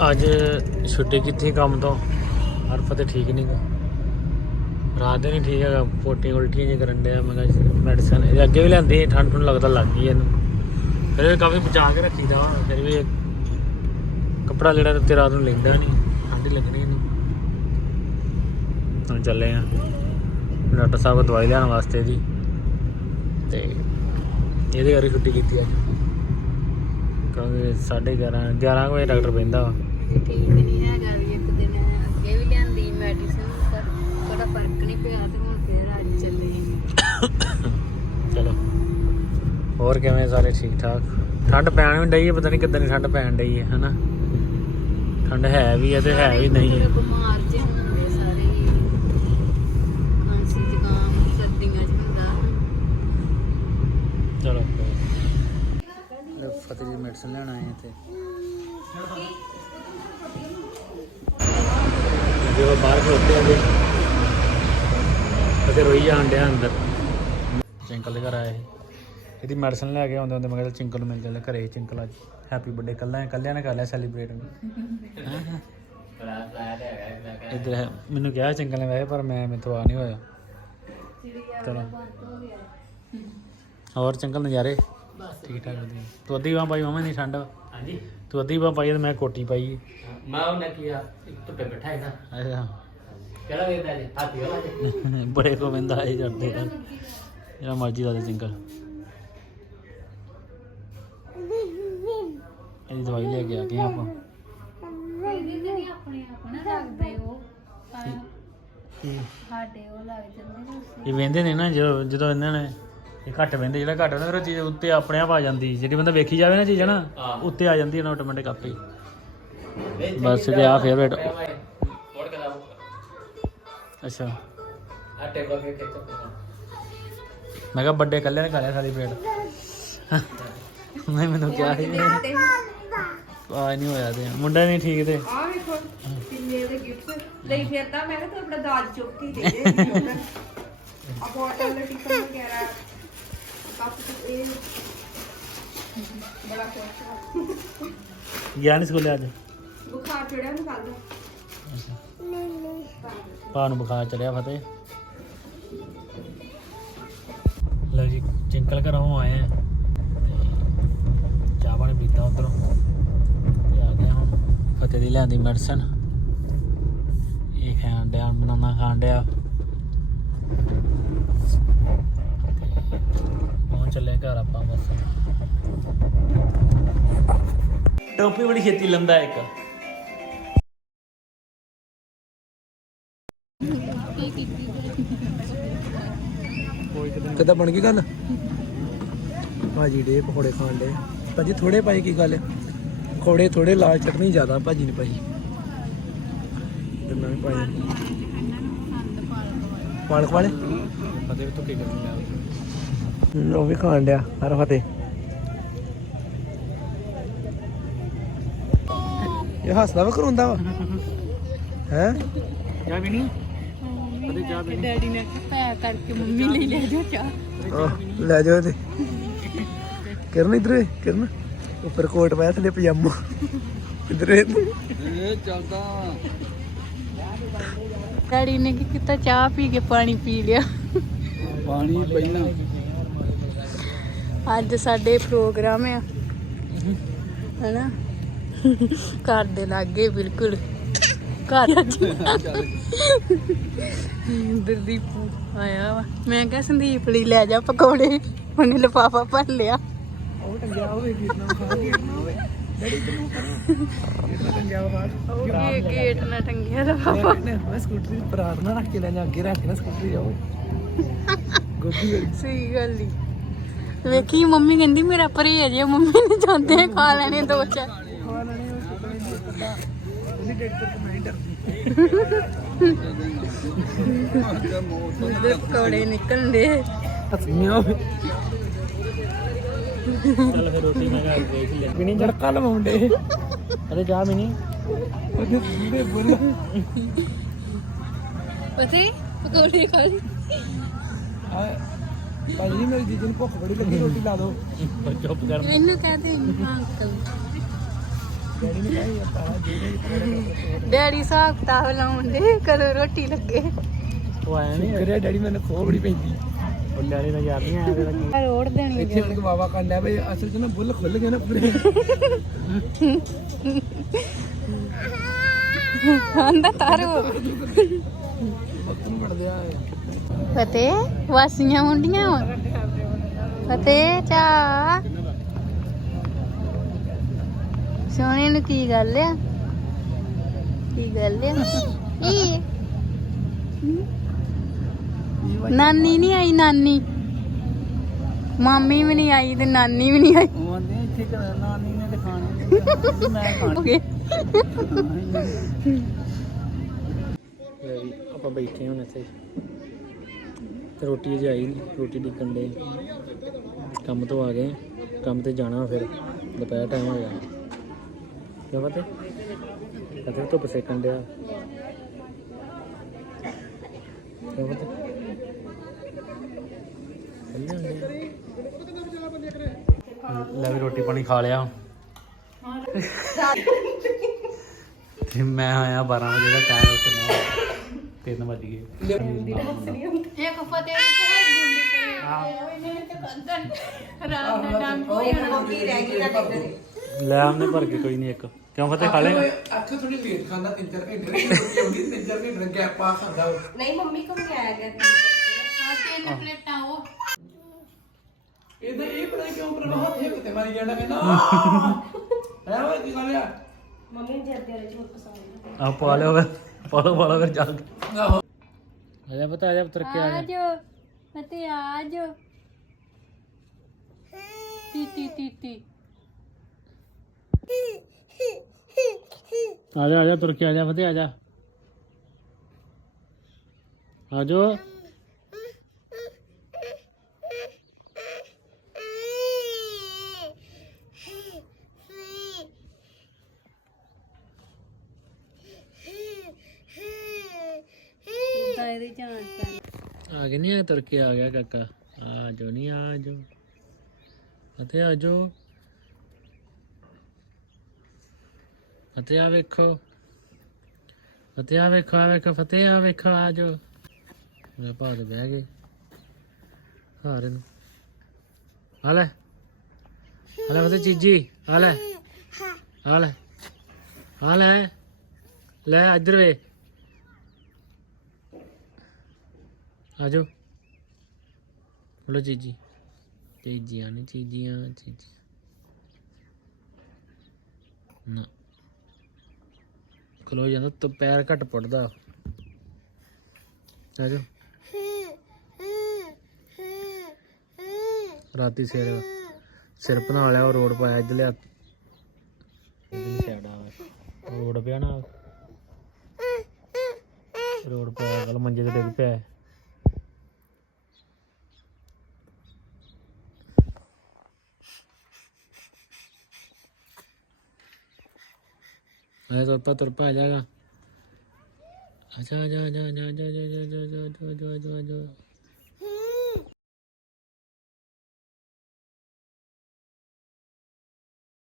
ਅੱਜ ਛੁੱਟੀ ਕੀਤੀ ਕੰਮ ਤੋਂ। ਹਰਫ ਤੇ ਠੀਕ ਨਹੀਂ ਗਾ। ਰਾਤ ਦੇ ਨਹੀਂ ਠੀਕ ਹੈਗਾ, ਪੋਟੀ ਉਲਟੀਆਂ ਜੇ ਕਰਨ ਡਿਆ। ਮੈਂ ਕਿਹਾ ਮੈਡੀਸਨ ਇਹ ਅੱਗੇ ਵੀ ਲੈਂਦੀ ਠੰਡ ਠੰਡ ਲੱਗਦਾ ਲੱਗ ਗਈ ਇਹਨੂੰ। ਫਿਰ ਇਹ ਕਾਫੀ ਬਚਾ ਕੇ ਰੱਖੀਦਾ ਵਾ। ਫਿਰ ਵੀ ਕੱਪੜਾ ਜਿਹੜਾ ਤੇ ਰਾਤ ਨੂੰ ਲੈਂਦਾ ਨਹੀਂ ਠੰਡ ਲੱਗਣੀ ਨਹੀਂ ਹੁਣ ਚੱਲੇ ਆ। ਡਾਕਟਰ ਸਾਹਿਬ ਕੋਲ ਦਵਾਈ ਲੈਣ ਵਾਸਤੇ ਜੀ। ਤੇ ਇਹਦੇ ਕਰਕੇ ਛੁੱਟੀ ਕੀਤੀ ਅੱਜ। ਕਿਉਂਕਿ 11:30 11 ਵਜੇ ਡਾਕਟਰ ਬਹਿੰਦਾ ਵਾ। ਠੀਕ ਨਹੀਂ ਹੈਗਾ ਵੀ ਇੱਕ ਦਿਨ ਅੱਗੇ ਵੀ ਲਿਆਂਦੀ ਮੈਡੀਸਨ ਪਰ ਥੋੜਾ ਫ਼ਰਕ ਨਹੀਂ ਪਿਆ ਤੇ ਹੁਣ ਫੇਰ ਅੱਜ ਚੱਲੇ ਚਲੋ। ਹੋਰ ਕਿਵੇਂ ਸਾਰੇ ਠੀਕ ਠਾਕ ਠੰਡ ਪੈਣ ਵੀ ਡਈ ਹੈ ਪਤਾ ਨਹੀਂ ਕਿੱਦਾਂ ਦੀ ਠੰਡ ਪੈਣ ਡਈ ਹੈ ਹਨਾ? ਠੰਡ ਹੈ ਵੀ ਹੈ ਤੇ ਹੈ ਵੀ ਨਹੀਂ ਹੈ ਬਿਮਾਰ ਜੇ ਹੁੰਦੇ ਸਾਰੇ। ਹੀ। ਖਾਂਸੀ ਜ਼ੁਕਾਮ ਸਰਦੀਆਂ ਚ ਹੁੰਦਾ। ਚਲੋ। ਫਤਿਹ ਜੀ ਮੈਡੀਸਨ ਲੈਣ ਆਏ ਤੇ ਜੋ ਬਾਹਰ ਖਲੋਤੇ ਆ ਜੀ ਅਤੇ ਰੋਈ ਜਾਣ ਡਿਆ ਅੰਦਰ। ਚਿੰਕਲ ਦੇ ਘਰ ਸੀ। ਇਹਦੀ ਮੈਡੀਸਨ ਲੈ ਕੇ ਆਉਂਦੇ ਹੁੰਦੇ ਮੈਂ ਕਿਹਾ ਚਿੰਕਲ ਨੂੰ ਮਿਲ ਜਾਂਦੇ ਘਰੇ ਚਿੰਕਲ ਅੱਜ। ਹੈਪੀ ਬਰਥਡੇ ਕੱਲਾ ਕੱਲਿਆਂ ਨੇ ਕਰ ਲਿਆ ਸੈਲੀਬ੍ਰੇਟ ਇਧਰ ਮੈਨੂੰ ਕਿਹਾ ਚਿੰਕਲ ਨੇ ਵੈਸੇ ਪਰ ਮੈਂ ਤੋਂ ਆ ਨਹੀਂ ਹੋਇਆ। ਚਲੋ। ਹੋਰ ਚੰਗਲ ਨਜ਼ਾਰੇ? ਠੀਕ ਠਾਕ ਵਧੀਆ। ਤੂੰ ਅੱਧੀ ਬਾਂਹ ਪਾਈ ਮਾਮਾ ਨਹੀਂ ਠੰਡ। ਹਾਂਜੀ। ਤੂੰ ਅੱਧੀ ਬਾਂਹ ਪਾਈ ਤੇ ਮੈਂ ਕੋਟੀ ਪਾਈ ਮੈਂ ਉਹਨੇ ਕੀਆ ਇੱਕ ਧੁੱਪੇ ਬੈਠਾ ਹੈ ਨਾ। ਅੱਛਾ। ਕਿਹੜਾ ਵੇਖਦਾ ਜੀ ਹਾਥੀ ਵਾਲਾ ਜੀ। ਬੜੇ ਕੋ ਬੰਦਾ ਇਹ ਕਰਦੇ ਆ। ਜਿਹੜਾ ਮਰਜ਼ੀ ਦਾ ਦੇ ਚੰਗਲ ਇਹਦੀ ਦਵਾਈ ਲੈ ਕੇ ਆ ਗਏ ਆਪਾਂ। ਆਪਣੇ ਆਪ ਨਾ ਲੱਗਦੇ ਉਹ ਕੀ? ਸਾਡੇ ਉਹ ਲੱਗ ਜਾਂਦੇ ਨੇ ਇਹ ਵੇਂਦੇ ਨੇ ਨਾ ਜਦੋਂ ਜਦੋਂ ਇਹਨਾਂ ਨੇ ਇਹ ਘੱਟ ਵੇਂਦੇ ਜਿਹੜਾ ਘੱਟ ਹੁੰਦਾ ਫਿਰ ਉਹ ਚੀਜ਼ ਉੱਤੇ ਆਪਣੇ ਆਪ ਆ ਜਾਂਦੀ। ਜਿਹੜੀ ਬੰਦਾ ਵੇਖੀ ਜਾਵੇ ਨਾ ਚੀਜ਼ ਨਾ ਉੱਤੇ ਆ ਜਾਂਦੀ ਹੈ ਨਾ ਆਟੋਮੈਟਿਕ ਆਪੇ ਹੀ। ਬਸ ਤੇ ਆ। ਫੇਵਰੇਟ ਅੱਛਾ। ਆ ਟੇਬਲ ਕੇ ਖਿੱਚ ਮੈਂ ਕਿਹਾ ਵੱਡੇ ਕੱਲੇ ਨੇ ਖਾ ਲਿਆ ਸੈਲੀਬ੍ਰੇਟ ਨਹੀਂ ਮੈਨੂੰ ਕਿਹਾ ਸੀ ਆ ਨਹੀਂ ਹੋਇਆ ਤੇ। ਮੁੰਡਾ ਨਹੀਂ ਠੀਕ ਤੇ। ਆ ਵੇਖੋ ਕਿੰਨੇ ਦੇ ਗਿਫਟ ਲਈ ਫਿਰਦਾ ਮੈਂ ਕਿਹਾ ਤੂੰ ਆਪਣਾ ਦਾਜ ਚੁੱਕ ਕੇ ਦੇ ਦੇ ਆ ਬੋਟਲ ਦੇ ਟਿਕਨ ਵਗੈਰਾ। ਬੜਾ ਖੁਸ਼ ਗਿਆ ਨਹੀਂ ਸਕੂਲੇ ਅੱਜ? ਬੁਖਾਰ ਚੜਿਆ ਨੂੰ ਕੱਲ ਭਾ ਨੂੰ ਬੁਖਾਰ ਚੜਿਆ ਫਤਿਹ। ਲਓ ਜੀ ਚਿੰਕਲ ਘਰੋਂ ਆਏ ਆ। ਚਾਹ ਪਾਣੀ ਪੀਤਾ ਉਧਰੋਂ। ਆ ਗਿਆ ਹੁਣ ਫਤਿਹ ਦੀ ਲਿਆਂਦੀ ਮੈਡੀਸਨ ਇਹ ਖਾਣ ਡਿਆ ਬਨਾਨਾ ਖਾਣ ਡਿਆ। ਚੱਲੇ ਘਰ ਆਪਾਂ ਬਸ। ਟੋਪੀ ਬੜੀ ਛੇਤੀ ਲੰਦਾ ਇੱਕ। ਕਿੱਦਾਂ ਬਣ ਗਈ ਗੱਲ? ਭਾਜੀ ਦੇ ਪਕੌੜੇ ਖਾਣ ਦੇ। ਭਾਜੀ ਥੋੜੇ ਪਾਈ ਕੀ ਗੱਲ? ਪਕੌੜੇ ਥੋੜੇ ਲਾਲ ਚਟਨੀ ਜ਼ਿਆਦਾ ਭਾਜੀ ਨੇ ਪਾਈ। ਤੇ ਮੈਂ ਵੀ ਪਾਈ ਪਾਲਕ ਵਾਲੇ? ਫਤਿਹ ਵੀ ਧੁੱਕੇ ਕਰਨ ਲਿਆ ਉਹ ਵੀ ਖਾਣ ਡਿਆ ਹਰ ਫਤੇ ਇਹ ਹੱਸਦਾ ਵਾ ਕਰਉਂਦਾ ਵਾ? ਹੈ? ਚਾਹ ਪੀਣੀ ਫਤਿਹ ਚਾਹ ਪੀਣੀ ਡੈਡੀ ਨੇ ਪੈ ਕਰਕੇ ਮੰਮੀ ਲਈ ਲੈ ਜਾ ਚਾਹ। ਲੈ ਜਾਓ ਤੇ ਕਿਰਨ ਇਧਰ ਕਿਰਨ। ਉੱਪਰ ਕੋਟ ਪਾਇਆ ਥੱਲੇ ਪਜਾਮਾ। ਇਧਰ ਇਹ ਚੱਲਦਾ। ਡੈਡੀ ਨੇ ਕੀ ਕੀਤਾ? ਚਾਹ ਪੀ ਕੇ ਪਾਣੀ ਪੀ ਲਿਆ। ਪਾਣੀ ਪਹਿਲਾਂ ਅੱਜ ਸਾਡੇ ਪ੍ਰੋਗਰਾਮ ਆ। ਹੈਨਾ? ਘਰ ਦੇ ਲਾਗੇ ਬਿਲਕੁਲ। ਘਰ ਦਰਦੀਪ ਆਇਆ ਵਾ। ਮੈਂ ਕਿਹਾ ਸੰਦੀਪ ਲਈ ਲੈ ਜਾ ਪਕੌੜੇ। ਉਹਨੇ ਲਿਫਾਫਾ ਭਰ ਲਿਆ। ਉਹ ਟੰਗਿਆ ਹੋਵੇ ਖਾ ਕਿਰਨਾ ਹੋਵੇ। ਡੈਡੀ ਤੈਨੂੰ ਕਿਰਨਾ ਟੰਗਿਆ ਹੋਵਾ ਇਹ ਗੇਟ ਨਾ ਟੰਗਿਆ। ਲਿਫਾਫਾ। ਮੈਂ ਸਕੂਟਰੀ ਪਰਾਰ ਨਾ ਰੱਖ ਕੇ ਲੈ ਜਾ ਅੱਗੇ ਰੱਖ ਕੇ ਨਾ ਸਕੂਟਰੀ ਜਾਓ ਸਹੀ ਗੱਲ ਹੀ ਵੇਖੀ ਮੰਮੀ ਕਹਿੰਦੀ ਮੇਰਾ ਪਰਹੇਜ ਹੈ ਮੰਮੀ ਨੇ ਜਾਂਦੇ ਖਾ ਲੈਣੇ ਦੋ ਚਾਰ। ਖਵਾ ਲੈਣੇ ਉਹ ਸੁਪਨੇ ਦੀ ਬੰਦਾ ਉਹਦੀ ਡੇਟ ਤੋਂ ਮੈਂ ਡਰਦੀ ਉਹਦੇ ਪਕੌੜੇ ਨਿਕਲਣ ਦੇ। ਹੱਸੀਆਂ ਚੱਲ ਫਿਰ ਰੋਟੀ ਮੈਂ ਘਰ ਦੇਖ ਲਿਆ ਬਿਨੀ ਜੜਕਾ ਲਵਾਉਂਦੇ ਅਰੇ ਚਾਹ ਪੀਣੀ ਉਹਦੇ ਬੁੱਲੇ ਬੁੱਲੇ ਪਤੇ ਪਕੌੜੇ ਖਾ ਲਈ। ਭਾਜੀ ਮੇਰੀ ਦੀਦੀ ਨੂੰ ਭੁੱਖ ਬੜੀ ਲੱਗੀ ਰੋਟੀ ਲਾ ਦਿਓ। ਚੁੱਪ ਕਰ। ਇਹਨੂੰ ਕਹਦੇ ਅੰਕਲ। ਡੈਡੀ ਨੇ ਕਿਹਾ ਜਿਹੜੇ ਡੈਡੀ ਹਿਸਾਬ ਕਿਤਾਬ ਲਾਉਂਦੇ ਕਦੋਂ ਰੋਟੀ ਲੱਗੇ। ਉਹ ਆਇਆ ਨਹੀਂ ਕਰਿਆ ਡੈਡੀ ਮੈਨੂੰ ਖੋ ਬੜੀ ਪੈਂਦੀ। ਬੁੱਲੇ ਵਾਲੀ ਦਾ ਯਾਦ ਨਹੀਂ ਆਇਆ ਤੇਰਾ ਕੀ। ਰੋੜ ਦੇਣੀ ਇੱਥੇ ਆਣ ਕੇ ਵਾਵਾ ਕਰ ਲਿਆ ਬਈ ਅਸਲ 'ਚ ਨਾ ਬੁੱਲ ਖੁੱਲ ਗਏ ਨਾ ਪੂਰੇ। ਆਂਦਾ ਤਾਰੋ। ਫਤਿਹ ਵਾਸੀਆਂ ਮੁੰਡੀਆਂ। ਵਾਂ। ਫਤਿਹ ਚਾ। ਸੋਹਣੇ ਨੂੰ ਕੀ ਗੱਲ ਆ? ਕੀ ਗੱਲ ਆ? ਨਾਨੀ ਨਹੀਂ ਆਈ ਨਾਨੀ। ਮਾਮੀ ਵੀ ਨਹੀਂ ਆਈ ਤੇ ਨਾਨੀ ਵੀ ਨਹੀਂ ਆਈ। ਉਹ ਆਂਦੇ ਇੱਥੇ ਕਰ ਨਾਨੀ ਨੇ ਦਿਖਾਣੇ ਮੈਂ ਵੀ ਆਪਾਂ ਬੈਠੇ ਹੁਣ ਇੱਥੇ। ਤੇ ਰੋਟੀ ਅਜੇ ਆਈ ਨਹੀਂ ਰੋਟੀ ਡਿੱਕਣ ਦੇ ਕੰਮ ਤੋਂ ਆ ਗਏ ਕੰਮ ਤੇ ਜਾਣਾ ਫਿਰ ਦੁਪਹਿਰ ਟਾਈਮ ਹੋ ਗਿਆ। ਕਿਉਂ ਪਤਾ? ਕਦੇ ਧੁੱਪ ਸੇਕਣ ਡਿਆ। ਕਿਉਂ ਪਤਾ? ਲੈ ਵੀ ਰੋਟੀ ਪਾਣੀ ਖਾ ਲਿਆ। ਤੇ ਮੈਂ ਆਇਆ 12 ਵਜੇ ਦਾ ਟਾਈਮ ਉੱਤੇ 3 ਵਜ ਗਏ। ਇੱਕ ਫਤਿਹ ਵਿੱਚ ਹਰ ਗੁੰਡੇ ਪਏ ਉਹਨੇ ਤੇ ਕੰਦਨ ਰਾਮ ਦਾ ਨਾਮ ਕੋਈ ਲੈ ਆਮਨੇ ਭਰ ਕੇ ਕੋਈ ਨਹੀਂ ਇੱਕ। ਕਿਉਂ ਫਤਿਹ ਖਾ ਲੇਗਾ? ਅੱਖ ਥੋੜੀ ਲੇਟ ਖਾਂਦਾ ਤਿੰਨ ਚਾਰ ਘੰਟੇ ਆਉਂਦੀ ਤਿੰਨ ਚਾਰ ਘੰਟੇ ਗੈਪ ਪਾ ਖਾਂਦਾ ਉਹ। ਨਹੀਂ ਮੰਮੀ ਕੋਲ ਨਹੀਂ ਆਇਆ ਗਿਆ ਹਾਂ ਤਿੰਨ ਪਲੇਟਾਂ ਉਹ। ਇਹਦਾ ਇਹ ਪਤਾ ਨੀ ਕਿਉਂ ਪਰ ਹੱਥ ਹਿੱਕ ਤੇ ਮਾਰੀ ਜਾਂਦਾ ਕਹਿੰਦਾ ਹੈ ਉਹ ਕੀ ਗੱਲ ਆ ਮੰਮੀ ਨੂੰ ਜਰਦੇ ਵਾਲੇ ਚੋਰ ਪਸੰਦ ਆ। ਪਾ ਲਿਓ ਫਿਰ ਪਾ ਲਓ ਪਾ ਲਓ ਫਿਰ ਚੱਲ ਆਹੋ ਆਜਾ ਪਤਾ ਆਜਾ ਪੁੱਤਰ ਕੇ ਆ ਆਜੋ ਮਤੇ ਆਜੋ। ਟੀ ਟੀ ਟੀ ਟੀ ਆਜਾ ਆਜਾ ਤੁਰ ਕੇ ਆਜਾ ਫਤੇ ਆਜਾ। ਆਜੋ। ਜਾ ਆ ਗਏ ਨਹੀਂ ਆ ਤੁਰ ਕੇ ਆ ਗਿਆ ਕਾਕਾ। ਆ ਜੋ ਨਹੀਂ ਆ ਜੋ ਫਤਿਹ ਆ ਜੋ ਫਤਿਹ ਆ ਵੇਖੋ। ਫਤਿਹ ਆ ਵੇਖੋ ਆ ਵੇਖੋ ਫਤਿਹ ਆ ਵੇਖੋ ਆ ਜੋ ਮੇਰੇ ਭਾਅ ਤੇ ਬਹਿ ਗਏ। ਹਾਰੇ ਨੂੰ। ਆ ਲੈ। ਆ ਲੈ ਫਤਿਹ ਚੀਜੀ ਆ ਲੈ। ਆ ਲੈ। ਆ ਲੈ। ਲੈ ਇੱਧਰ ਵੇ ਆ ਜਾਓ। ਬੋਲੋ ਚੀਜੀ ਚੀਜੀਆਂ ਨੇ, ਚੀਜੀਆਂ ਚੀਜੀ ਨਾ। ਖਲੋ ਜਾਂਦਾ, ਤਾਂ ਪੈਰ ਘੱਟ ਪੜਦਾ ਆ ਰਾਤੀ ਸਿਰ ਸਿਰ ਬਣਾ ਲਿਆ, ਉਹ ਰੋਡ ਪਾਇਆ ਇੱਧਰ ਲਿਆ ਇਹਦੀ ਸਾਈਡ ਆ ਰੋਡ ਪਿਆ ਨਾ। ਰੋਡ ਪਾਇਆ ਕੱਲ ਮੰਜੇ ਤੇ ਡਿੱਗ ਪਿਆ। ਮੈਂ ਤੁਰ ਪਾ ਤੁਰ ਪਾ ਜਾਗਾ ਅੱਛਾ ਜਾ ਜਾ ਜਾ ਜਾ ਜਾ ਜਾ ਜਾ ਜਾ ਜਾ ਜਾ